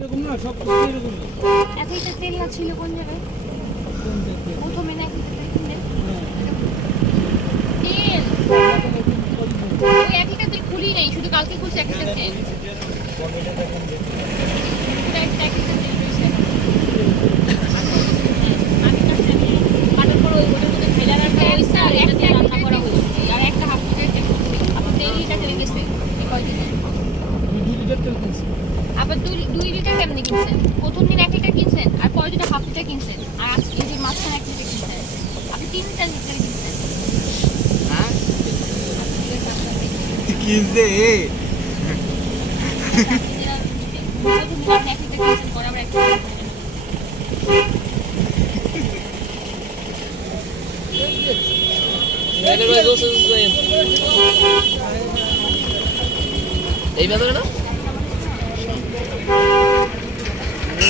এরকম না সব এরকম এক লিটার তেল না ছিল কোন জায়গায় প্রথমে না এক লিটার তেল ওই এক লিটার তেল খুলি নেই শুধু কালকে খুলছে এক লিটার তেল আর একটা হাফ লিটার তেল আমার 3 লিটার তেল গেছে কয়দিনে 2 লিটার তেল কিনছি আবার 2 লিটার কেমনে কিনছেন প্রথম দিন 1 লিটার কিনছেন আর পরের দিন হাফ লিটার কিনছেন আর আজকে এই যে মাঝখানে 1 লিটার কিনছেন আপনি 3 লিটার কিনছেন হ্যাঁ কিনছে প্রথম দিন 1 লিটার কিনছেন পরে আবার 1 লিটার এই বাজারে না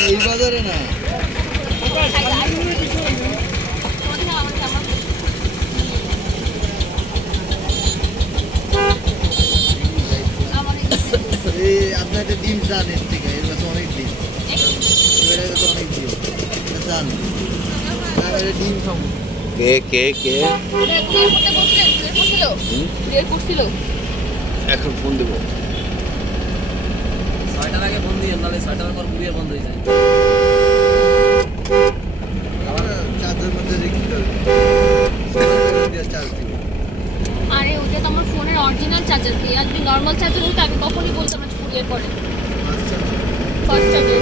এই বাজারে না আপনার একটা ডিম চান এর থেকে এর কাছে অনেক ডিম এর কাছে অনেক ডিম চান ডিম খাবো কে কে কে এখন ফোন দেবো 6টার আগে ফোন দিয়ে নালে 6টার পর কুরিয়ার বন্ধ হয়ে যায় আমার চার্জের মধ্যে রেখে দাও চার্জ দিব আরে ওটা তো আমার ফোনের অরিজিনাল চার্জার দিয়ে আর যদি নরমাল চার্জার হতো আমি কখনোই বলতাম না কুরিয়ার করে ফার্স্ট চার্জার